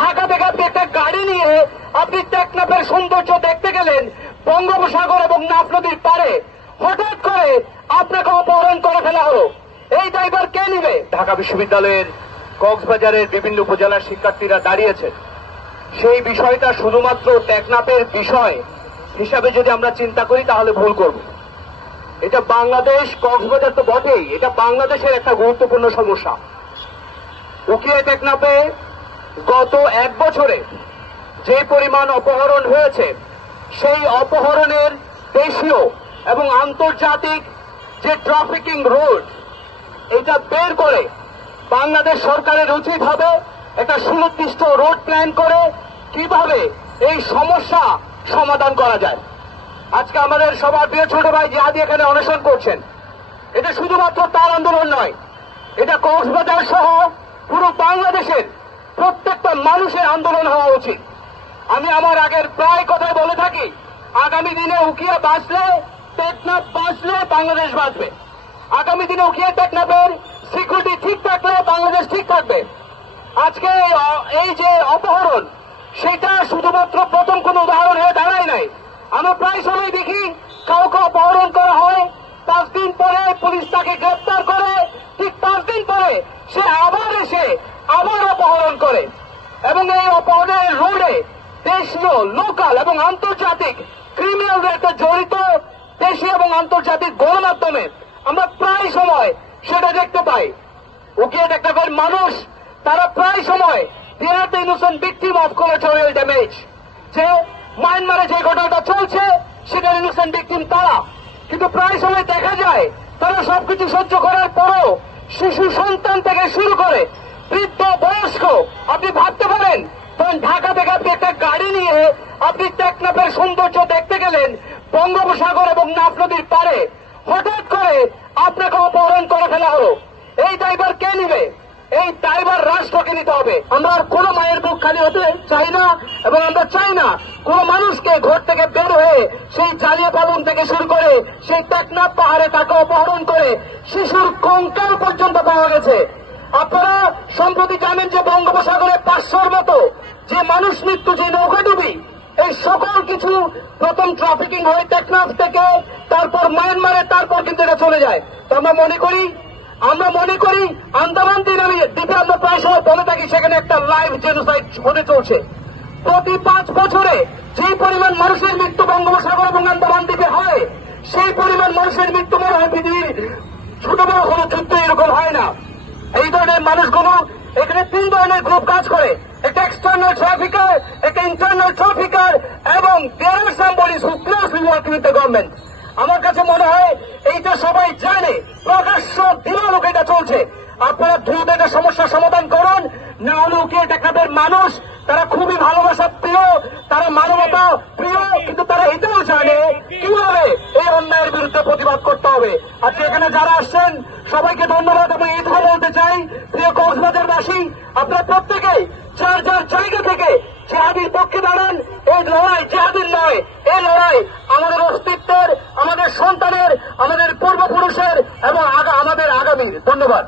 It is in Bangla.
ঢাকা থেকে আপনি একটা গাড়ি নিয়ে আপনি টেকনাফের সৌন্দর্য দেখতে গেলেন বঙ্গোপসাগর এবং নাফ নদীর পারে, হঠাৎ করে আপনাকে অপহরণ করে ফেলা হলো। এই দায়ভার কে নিবে? ঢাকা বিশ্ববিদ্যালয়ের কক্সবাজারের বিভিন্ন উপজেলার শিক্ষার্থীরা দাঁড়িয়েছে। সেই বিষয়টা শুধুমাত্র টেকনাফের বিষয় হিসাবে যদি আমরা চিন্তা করি তাহলে ভুল করব। এটা বাংলাদেশ, কক্সবাজার তো বটেই, এটা বাংলাদেশের একটা গুরুত্বপূর্ণ সমস্যা। উকিয়া টেকনাফে গত 1 বছরে যে পরিমাণ অপহরণ হয়েছে, সেই অপহরণের দেশীয় এবং আন্তর্জাতিক যে ট্রাফিকিং রোড, এটা বের করে বাংলাদেশ সরকারের উচিত হবে একটা সুনির্দিষ্ট রোড প্ল্যান করে কিভাবে এই সমস্যা সমাধান করা যায়। আজকে আমাদের সবার প্রিয় ছোট ভাই জিহাদি এখানে অনশন করছেন, এটা শুধুমাত্র তার আন্দোলন নয়, এটা কক্সবাজার সহ পুরো বাংলাদেশের প্রত্যেকটা মানুষের আন্দোলন হওয়া উচিত। আমি আমার আগের প্রায় কথাই বলে থাকি, আগামী দিনে উকিয়া বাঁচলে, টেকনাফ বাঁচলে বাংলাদেশ বাঁচবে। আগামী দিনে উকিয়া টেকনাফের সিকিউরিটি ঠিক থাকলে বাংলাদেশ ঠিক থাকবে। আজকে এই যে অপহরণ, সেটা শুধুমাত্র প্রথম কোন উদাহরণ হয়ে দাঁড়ায় নাই। আমরা প্রায় সময় দেখি কাউকে অপহরণ করা হয়, 5 দিন পরে পুলিশ তাকে গ্রেপ্তার করে, ঠিক 5 দিন পরে সে আবার এসে আবার অপহরণ করে। এবং এই অপহরণের রোডে দেশীয়, লোকাল এবং আন্তর্জাতিক ক্রিমিনালদের একটা জড়িত দেশীয় এবং আন্তর্জাতিক গণমাধ্যমে আমরা প্রায় সময় সেটা দেখতে পাই। উকিয়া টেকনাফের মানুষ তারা প্রায় সময় they are the innocent victim of collateral damage। যে মায়ানমারে যে ঘটনাটা চলছে সেটার ইনোসেন্ট ভিকটিম তারা, কিন্তু প্রায় সময় দেখা যায় তারা সবকিছু সহ্য করার পরও শিশু সন্তান থেকে শুরু করে বৃদ্ধ বয়স্ক, আপনি ভাবতে পারেন তখন ঢাকা থেকে আপনি একটা গাড়ি নিয়ে আপনি টেকনাফের সৌন্দর্য দেখতে গেলেন বঙ্গোপসাগর এবং নাফ নদীর পারে, হঠাৎ করে আপনাকে অপহরণ করে ফেলা হলো। এই দায়ভার কে নিবে? এই দায়ভার রাষ্ট্রকে নিতে হবে। আমরা আর কোনো মায়ের বুক খালি হতে চাই না, এবং আমরা চাই না কোন মানুষকে ঘর থেকে বের হয়ে সেই জ্বালিয়ে পালন থেকে শুরু করে সেই টেকনাফ পাহাড়ে তাকে অপহরণ করে শিশুর কঙ্কাল পর্যন্ত পাওয়া গেছে। আপনারা সম্প্রতি জানেন যে বঙ্গোপসাগরে 500-র মতো যে মানুষ মৃত্যু, যে নৌকাডুবি, এই সকল কিছু প্রথম ট্রাফিকিং হয় টেকনাফ থেকে, তারপর মায়ানমারে, তারপর কিন্তু এটা চলে যায়। তো আমরা মনে করি আন্দামান দ্বীপে আমরা প্রায় সময় বলে থাকি সেখানে একটা লাইভ জেনোসাইড হতে চলছে। প্রতি 5 বছরে যে পরিমাণ মানুষের মৃত্যু বঙ্গোপসাগর এবং আন্দামান দ্বীপে হয়, সেই পরিমাণ মানুষের মৃত্যু মনে হয় পৃথিবীর ছোট বড় কোনো যুদ্ধ এরকম হয় না। এই ধরনের মানুষগুলো এখানে 3 ধরনের গ্রুপ কাজ করে, একটা এক্সটার্নাল ট্রাফিকার, একটা ইন্টারনাল ট্রাফিকার, এবং there are somebodies who closely working with the government. আমার কাছে মনে হয় এইটা সবাই জানে, প্রকাশ্য দিবালোক এটা চলছে। আপনারা দ্রুত এটা সমস্যার সমাধান করুন, না হলে উকিয়া টেকনাফের মানুষ তারা খুবই ভালোবাসা প্রিয়, তারা মানবতা প্রিয়, কিন্তু তারা এটাও জানে কিভাবে এই অন্যায়ের বিরুদ্ধে প্রতিবাদ করতে হবে। আজকে এখানে যারা আসছেন সবাইকে ধন্যবাদ এবং এই কথা বলতে চাই, প্রিয় কক্সবাজারবাসী, আপনারা প্রত্যেকেই যার যার জায়গা থেকে জিহাদির পক্ষে দাঁড়ান। এই লড়াই জিহাদির নয়, এই লড়াই আমাদের অস্তিত্বের, আমাদের সন্তানের, আমাদের পূর্বপুরুষের এবং আমাদের আগামীর। ধন্যবাদ।